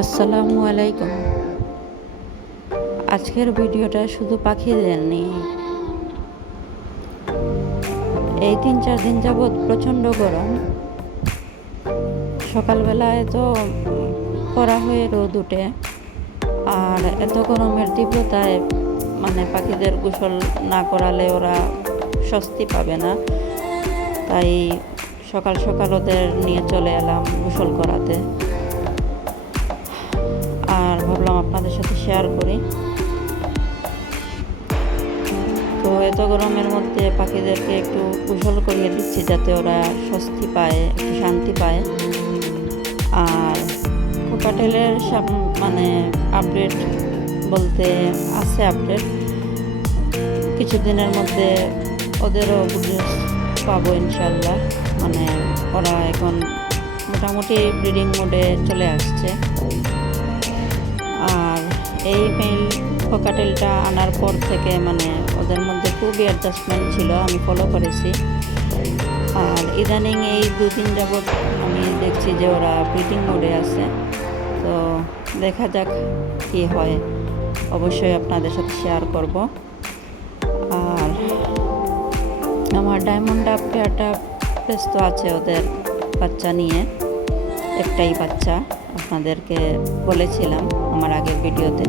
আসসালামু আলাইকুম। আজকের ভিডিওটা শুধু পাখিদের নিয়ে। এই তিন চার দিন যাবৎ প্রচণ্ড গরম। সকালবেলায় তো করা হয়ে রোদ উঠে, আর এত গরমের তীব্রতায় মানে পাখিদের গোসল না করালে ওরা স্বস্তি পাবে না। তাই সকাল সকাল ওদের নিয়ে চলে এলাম গোসল করাতে। আপনাদের সাথে শেয়ার করি। তো এত গরমের মধ্যে পাখিদেরকে একটু কুশল করিয়ে দিচ্ছি যাতে ওরা স্বস্তি পায়, একটু শান্তি পায়। আর কোকাটেলের সব মানে আপডেট বলতে আছে আপডেট কিছুদিনের মধ্যে ওদেরও পাবো ইনশাল্লাহ মানে ওরা এখন মোটামুটি ব্রিডিং মোডে চলে আসছে। আর এই মেল কোকাটেলটা আনার পর থেকে মানে ওদের মধ্যে খুবই অ্যাডজাস্টমেন্ট ছিল, আমি ফলো করেছি। আর ইদানিং এই দুদিন যাবৎ আমি দেখছি যে ওরা ব্রিডিং মোডে আছে। তো দেখা যাক কী হয়। অবশ্যই আপনাদের সাথে শেয়ার করব। আর আমার ডায়মন্ড আপ পেয়ারটা ব্যস্ত আছে ওদের বাচ্চা নিয়ে। একটাই বাচ্চা, আপনাদেরকে বলেছিলাম। আমার আগের ভিডিওতে।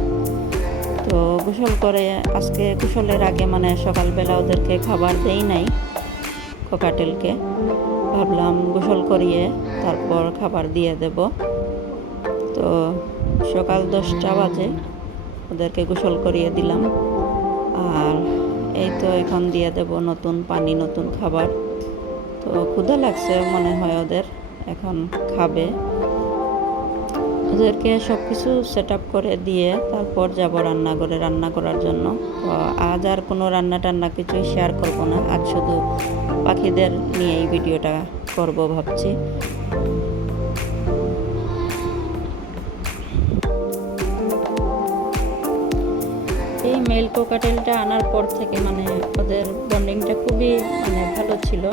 তো গোসল করে আজকে গোসলের আগে মানে সকালবেলা ওদেরকে খাবার দেই নাই কোকাটেলকে। ভাবলাম গোসল করিয়ে তারপর খাবার দিয়ে দেব। তো সকাল দশটা বাজে, ওদেরকে গোসল করিয়ে দিলাম। আর এই তো এখন দিয়ে দেব নতুন পানি, নতুন খাবার। তো ক্ষুধা লাগছে মনে হয় ওদের, এখন খাবে। ওদেরকে সব কিছু সেট আপ করে দিয়ে তারপর যাব রান্নাঘরে রান্না করার জন্য। আজ আর কোনো রান্না টান্না কিছুই শেয়ার করব না। আজ শুধু পাখিদের নিয়ে এই ভিডিওটা করব ভাবছি। এই মেল কোকাটেলটা আনার পর থেকে মানে ওদের বন্ডিংটা খুবই মানে ভালো ছিল।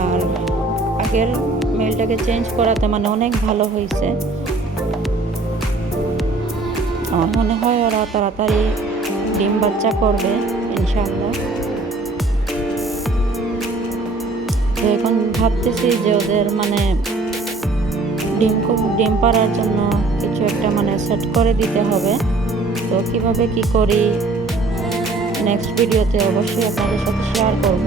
আর আগের মেলটাকে চেঞ্জ করাতে মানে অনেক ভালো হয়েছে। আমার মনে হয় ওরা তাড়াতাড়ি ডিম বাচ্চা করবে, ইনশাআল্লাহ। তো এখন ভাবতেছি যে ওদের মানে ডিম ডিম পাড়ার জন্য কিছু একটা মানে সেট করে দিতে হবে। তো কীভাবে কি করি নেক্সট ভিডিওতে অবশ্যই আপনাদের সাথে শেয়ার করব।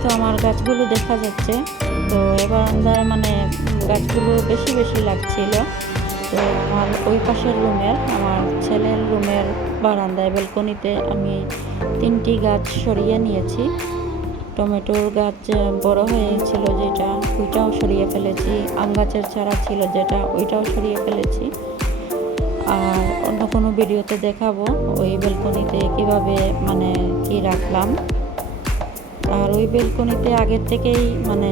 তো আমার গাছগুলো দেখা যাচ্ছে। তো এবার আন্দায় মানে গাছগুলো বেশি বেশি লাগছিল। তো আমার ওই পাশের রুমের, আমার ছেলের রুমের বারান্দায় বেলকনিতে আমি তিনটি গাছ সরিয়ে নিয়েছি। টমেটোর গাছ বড় হয়েছিল যেটা, ওইটাও সরিয়ে ফেলেছি। আম গাছের চারা ছিল যেটা, ওইটাও সরিয়ে ফেলেছি। আর অন্য কোনো ভিডিওতে দেখাবো ওই বেলকনিতে কীভাবে মানে কি রাখলাম। আর ওই বেলকনিতে আগের থেকেই মানে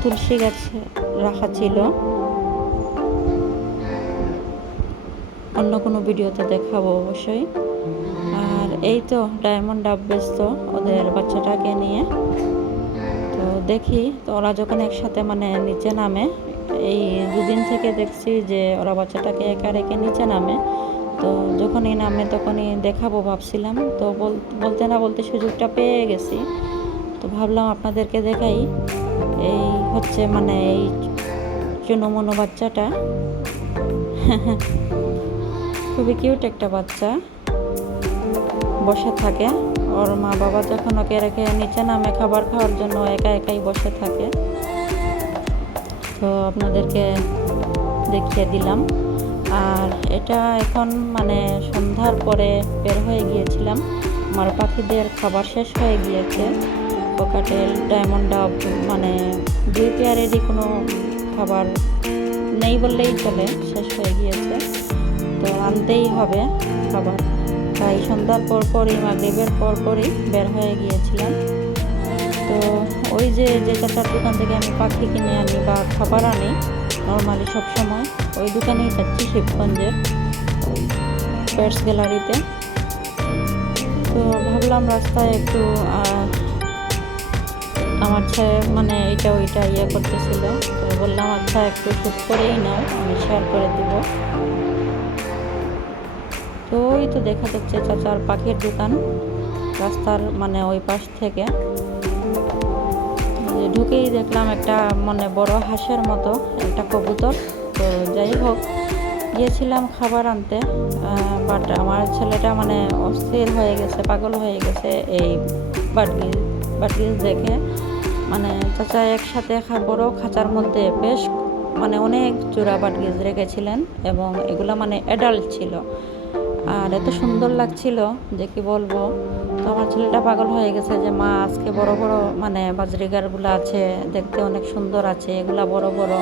তুলসী গাছ রাখা ছিল। অন্য কোনো ভিডিওতে দেখাবো অবশ্যই। আর এই তো, ডায়মন্ড ডাব ব্যস্ত ওদের বাচ্চাটাকে নিয়ে। তো দেখি, তো ওরা যখন একসাথে মানে নিচে নামে, এই দুদিন থেকে দেখছি যে ওরা বাচ্চাটাকে একা রেখে নিচে নামে। তো যখনই নামে তখনই দেখাবো ভাবছিলাম। তো বলতে না বলতে সুযোগটা পেয়ে গেছি। তো ভাবলাম আপনাদেরকে দেখাই। এই হচ্ছে মানে এই চুনমনো বাচ্চাটা। খুবই কিউট একটা বাচ্চা। বসে থাকে। ওর মা বাবা যখন ওকে রেখে নিচে নামে খাবার খাওয়ার জন্য একা একাই বসে থাকে। তো আপনাদেরকে দেখিয়ে দিলাম। আর এটা এখন মানে সন্ধ্যার পরে বের হয়ে গিয়েছিলাম। আমার পাখিদের খাবার শেষ হয়ে গিয়েছে। কোকাটেল ডায়মন্ড ডাব মানে দুই পেয়ারেরই কোনো খাবার নেই বললেই চলে, শেষ হয়ে গিয়েছে। তো আনতেই হবে খাবার। তাই সন্ধ্যার পর পরই, মাগরীবের পর পরই বের হয়ে গিয়েছিলাম। তো ওই যে যে চাচার দোকান থেকে আমি পাখি কিনে আনি বা খাবার আনি নর্মালি সবসময় ওই দোকানেই যাচ্ছি শিবগঞ্জের পেটস গ্যালারিতে তো ভাবলাম রাস্তায় একটু আমার ছেলে মানে এটা ওইটা ইয়ে করতেছিল। তো বললাম আচ্ছা একটু শ্যুট করেই নাও, আমি শেয়ার করে দিব। তো ওই তো দেখা যাচ্ছে, চাচার পাখির দোকান, রাস্তার মানে ওই পাশ থেকে। ঢুকেই দেখলাম একটা মানে বড় হাঁসের মতো, একটা কবুতর। তো যাই হোক, গিয়েছিলাম খাবার আনতে বাট আমার ছেলেটা মানে অস্থির হয়ে গেছে, পাগল হয়ে গেছে এই বাটগিল বাটগিল দেখে। মানে চাচা একসাথে বড় খাঁচার মধ্যে বেশ মানে অনেক চূড়া বাটগিজ রেখেছিলেন এবং এগুলো মানে অ্যাডাল্ট ছিল। আর এত সুন্দর লাগছিল, যে কি বলব? তো আমার ছেলেটা পাগল হয়ে গেছে যে, মা, আজকে বড় বড় মানে বাজরিগারগুলো আছে, দেখতে অনেক সুন্দর আছে, এগুলা বড় বড়।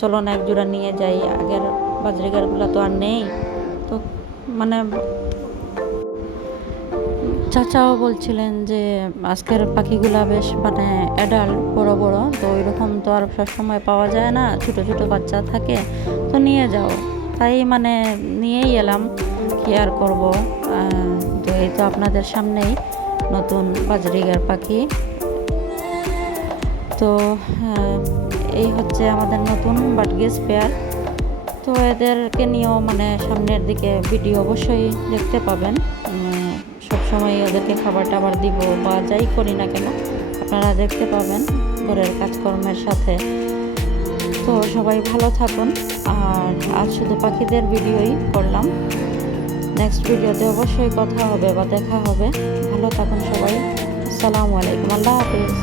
চলো না এক জোড়া নিয়ে যাই, আগের বাজরিগারগুলো তো আর নেই। তো মানে চাচাও বলছিলেন যে, আজকের পাখিগুলা বেশ মানে অ্যাডাল্ট বড় বড়, তো ওই রকম তো আর সবসময় পাওয়া যায় না, ছোট ছোট বাচ্চা থাকে, তো নিয়ে যাও। তাই মানে নিয়েই এলাম, কি আর করব? তো এই তো আপনাদের সামনেই নতুন বাজরিগার পাখি। তো এই হচ্ছে আমাদের নতুন বাটগেস পেয়ার। তো এদেরকে নিয়েও মানে সামনের দিকে ভিডিও অবশ্যই দেখতে পাবেন। উম, সবসময় ওদেরকে খাবার টাবার দিব বা যাই করি না কেন আপনারা দেখতে পাবেন ঘরের কাজকর্মের সাথে। তো সবাই ভালো থাকুন। আর আজ শুধু পাখিদের ভিডিওই করলাম। নেক্সট ভিডিওতে অবশ্যই কথা হবে বা দেখা হবে। ভালো থাকুন সবাই। আসসালামু আলাইকুম। আল্লাহ হাফিজ।